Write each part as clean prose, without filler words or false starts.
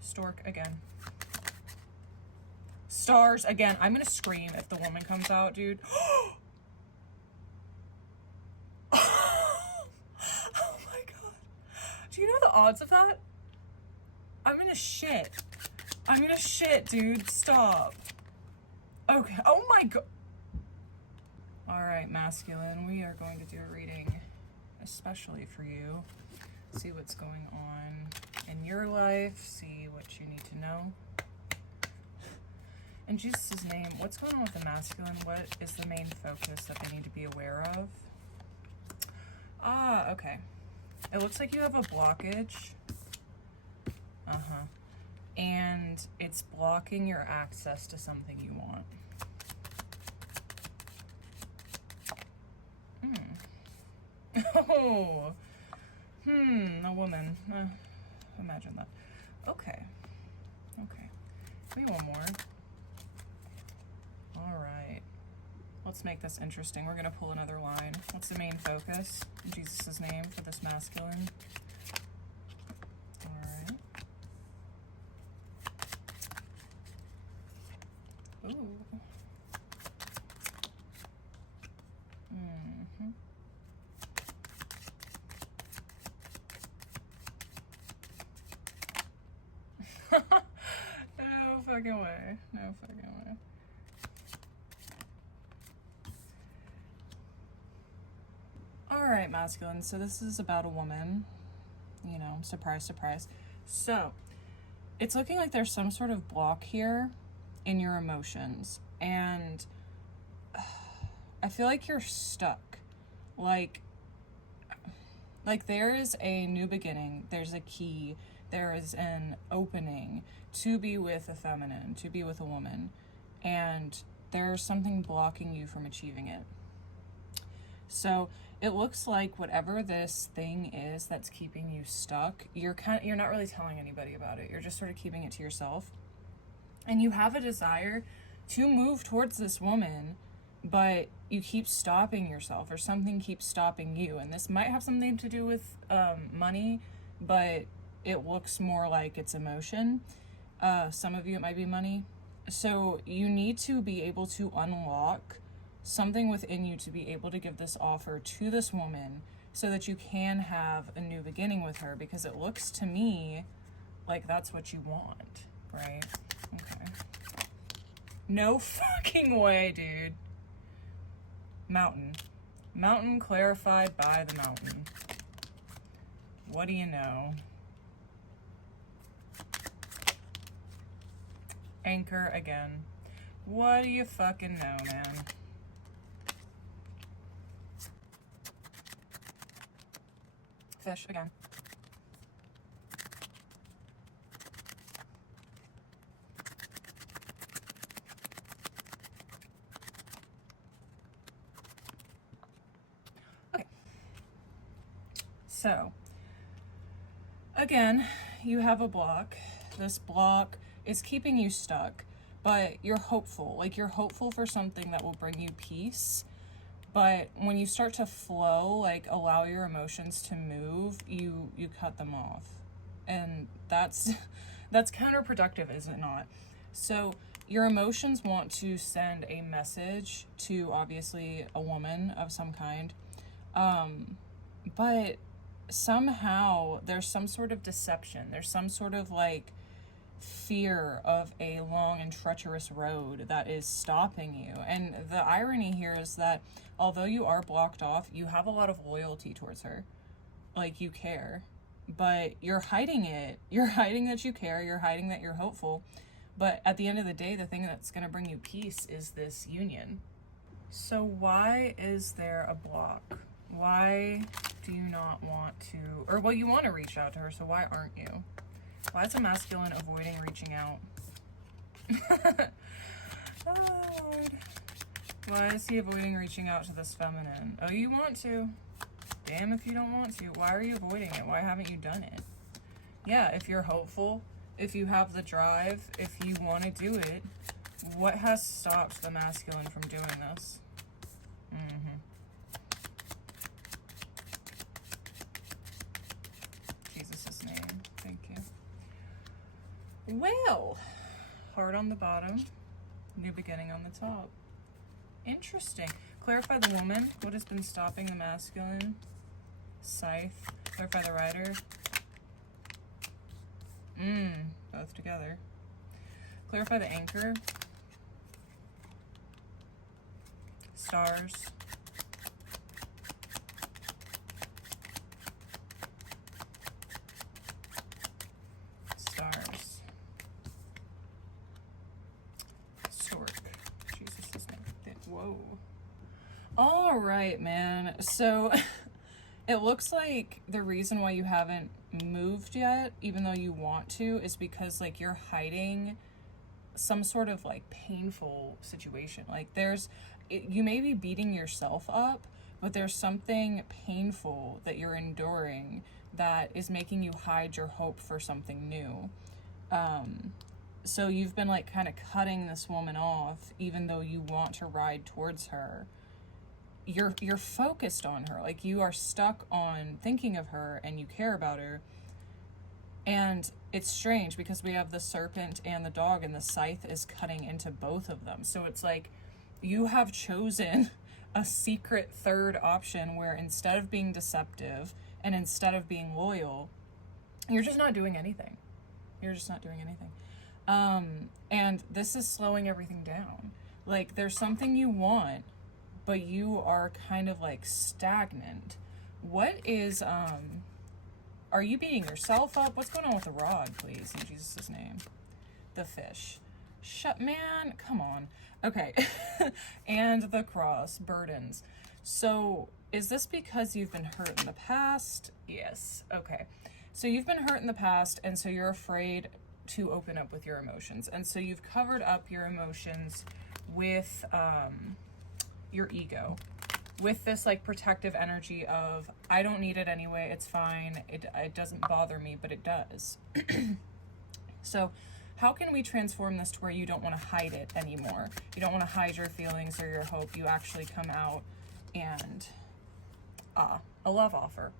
Stork again. Stars again. I'm gonna scream if the woman comes out, dude. Oh my god. Do you know the odds of that? I'm gonna shit. I'm gonna shit, dude. Stop. Okay. Oh my god. Alright, masculine. We are going to do a reading especially for you. See what's going on in your life. See what you need to know. In Jesus' name, what's going on with the masculine? What is the main focus that they need to be aware of? Ah, okay. It looks like you have a blockage. And it's blocking your access to something you want. Oh. A woman. Imagine that. Okay. Okay. Give me one more. Alright. Let's make this interesting. We're going to pull another line. What's the main focus in Jesus' name for this masculine? Alright. Ooh. No fucking way. No fucking way. Alright, masculine. So this is about a woman. You know, surprise, surprise. So, it's looking like there's some sort of block here in your emotions. And I feel like you're stuck. Like there is a new beginning. There's a key. There is an opening to be with a feminine, to be with a woman. And there's something blocking you from achieving it. So it looks like whatever this thing is that's keeping you stuck, you're not really telling anybody about it. You're just sort of keeping it to yourself. And you have a desire to move towards this woman, but you keep stopping yourself, or something keeps stopping you. And this might have something to do with money, but it looks more like it's emotion. Some of you, it might be money. So you need to be able to unlock something within you to be able to give this offer to this woman so that you can have a new beginning with her, because it looks to me like that's what you want, right? Okay. No fucking way, dude. Mountain. Mountain clarified by the mountain. What do you know? Anchor again. What do you fucking know, man? Fish again. Okay. So, again, you have a block. This block is keeping you stuck, but you're hopeful. Like, you're hopeful for something that will bring you peace. But when you start to flow, like allow your emotions to move, you cut them off. And that's counterproductive, is it not? So your emotions want to send a message to, obviously, a woman of some kind. But somehow there's some sort of deception. There's some sort of like fear of a long and treacherous road that is stopping you. And the irony here is that although you are blocked off, you have a lot of loyalty towards her. Like, you care, but you're hiding it. You're hiding that you care. You're hiding that you're hopeful. But at the end of the day, the thing that's going to bring you peace is this union. So why is there a block? Why do you not want to, or well, you want to reach out to her, so why aren't you? Why is a masculine avoiding reaching out? Oh, Lord. Why is he avoiding reaching out to this feminine? Oh, you want to. Damn if you don't want to. Why are you avoiding it? Why haven't you done it? Yeah, if you're hopeful, if you have the drive, if you want to do it, what has stopped the masculine from doing this? Jesus' name. Thank you. Well, heart on the bottom, new beginning on the top. Interesting. Clarify the woman. What has been stopping the masculine? Scythe. Clarify the rider. Both together. Clarify the anchor. Stars. Stars. Stork. Jesus' name. Whoa. All right, man. So it looks like the reason why you haven't moved yet, even though you want to, is because like you're hiding some sort of like painful situation. Like you may be beating yourself up, but there's something painful that you're enduring that is making you hide your hope for something new. So you've been like kind of cutting this woman off, even though you want to ride towards her. You're focused on her, like you are stuck on thinking of her and you care about her. And it's strange because we have the serpent and the dog, and the scythe is cutting into both of them. So it's like you have chosen a secret third option where instead of being deceptive and instead of being loyal, you're just not doing anything. You're just not doing anything. And this is slowing everything down. Like there's something you want, but you are kind of like stagnant. What is, are you beating yourself up? What's going on with the rod, please, in Jesus' name? The fish. Man, come on. Okay. And the cross, burdens. So is this because you've been hurt in the past? Yes. Okay. So you've been hurt in the past, and so you're afraid to open up with your emotions. And so you've covered up your emotions with, your ego, with this like protective energy of, I don't need it anyway, it's fine, it doesn't bother me, but it does. So how can we transform this to where you don't want to hide it anymore? You don't want to hide your feelings or your hope. You actually come out and a love offer.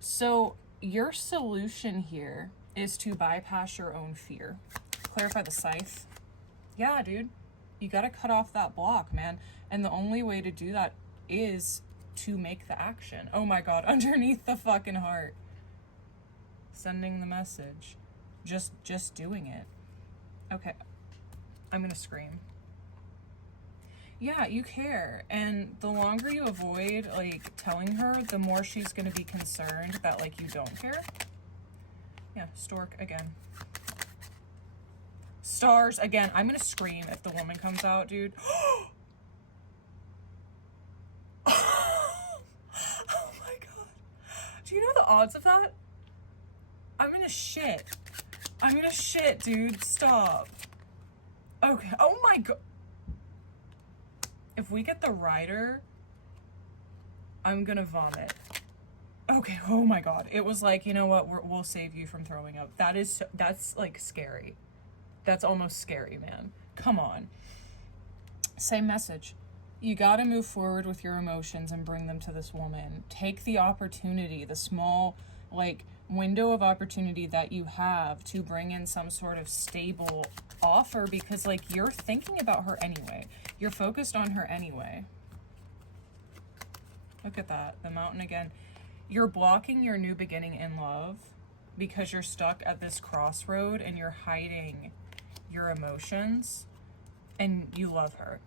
So your solution here is to bypass your own fear. Clarify the scythe. Yeah, dude, you got to cut off that block, man. And the only way to do that is to make the action. Oh my God, underneath the fucking heart. Sending the message. Just doing it. Okay. I'm gonna scream. Yeah, you care. And the longer you avoid like telling her, the more she's gonna be concerned that like you don't care. Yeah, stork again. Stars again. I'm gonna scream if the woman comes out, dude. Oh my God. Do you know the odds of that? I'm gonna shit. I'm gonna shit, dude. Stop. Okay. Oh my God. If we get the rider, I'm gonna vomit. Okay. Oh my God. It was like, you know what? We'll save you from throwing up. That's like scary. That's almost scary, man. Come on. Same message. You got to move forward with your emotions and bring them to this woman. Take the opportunity, the small, like, window of opportunity that you have to bring in some sort of stable offer, because, like, you're thinking about her anyway. You're focused on her anyway. Look at that. The mountain again. You're blocking your new beginning in love because you're stuck at this crossroad and you're hiding your emotions, and you love her.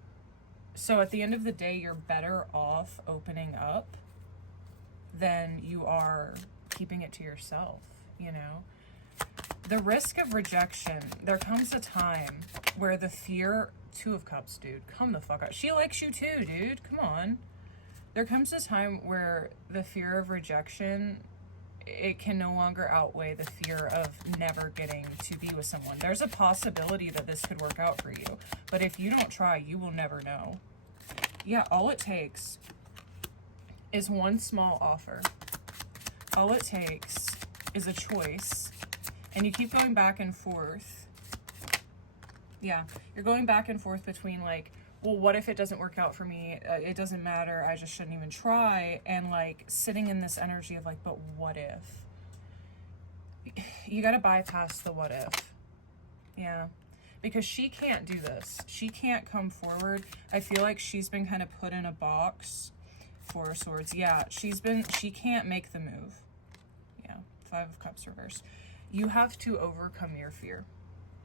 So at the end of the day, you're better off opening up than you are keeping it to yourself, you know? The risk of rejection, there comes a time where the fear, 2 of Cups, dude, come the fuck out. She likes you too, dude, come on. There comes a time where the fear of rejection, it can no longer outweigh the fear of never getting to be with someone. There's a possibility that this could work out for you, but if you don't try, you will never know. Yeah, all it takes is one small offer. All it takes is a choice, and you keep going back and forth. Yeah, you're going back and forth between like, well, what if it doesn't work out for me? It doesn't matter. I just shouldn't even try. And like sitting in this energy of like, but what if? You got to bypass the what if. Yeah. Because she can't do this. She can't come forward. I feel like she's been kind of put in a box. Four of Swords. Yeah, she can't make the move. Yeah, Five of Cups reversed. You have to overcome your fear.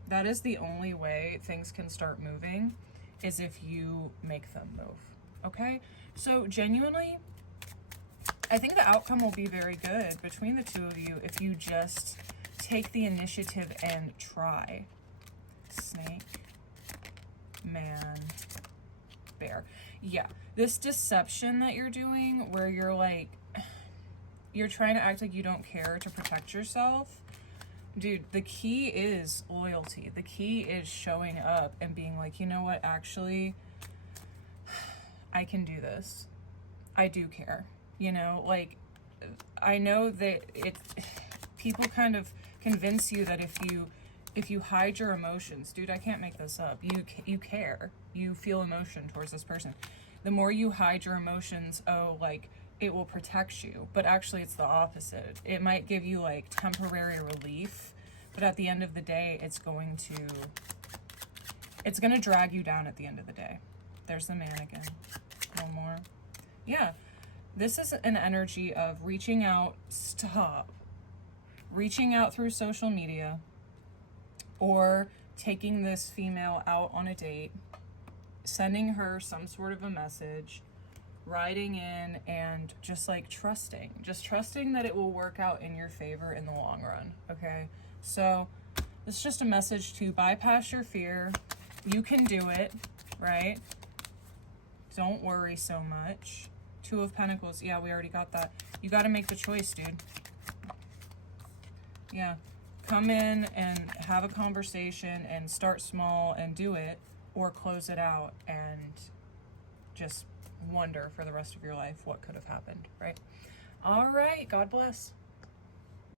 That is the only way things can start moving, is if you make them move. Okay? So genuinely, I think the outcome will be very good between the two of you if you just take the initiative and try. Snake, man, bear. Yeah, this deception that you're doing where you're like, you're trying to act like you don't care to protect yourself. Dude, the key is loyalty. The key is showing up and being like, you know what, actually, I can do this. I do care. You know, like, I know that people kind of convince you that if you hide your emotions, dude, I can't make this up. You care. You feel emotion towards this person. The more you hide your emotions, like, it will protect you. But actually, it's the opposite. It might give you, like, temporary relief, but at the end of the day, it's going to drag you down at the end of the day. There's the man again. One more. Yeah. This is an energy of reaching out. Stop. Reaching out through social media, or taking this female out on a date, sending her some sort of a message, riding in, and just like trusting that it will work out in your favor in the long run. Okay, so it's just a message to bypass your fear. You can do it, right? Don't worry so much. Two of Pentacles. Yeah, we already got that. You got to make the choice, dude. Yeah, come in and have a conversation and start small and do it, or close it out and just wonder for the rest of your life what could have happened, right? All right, God bless.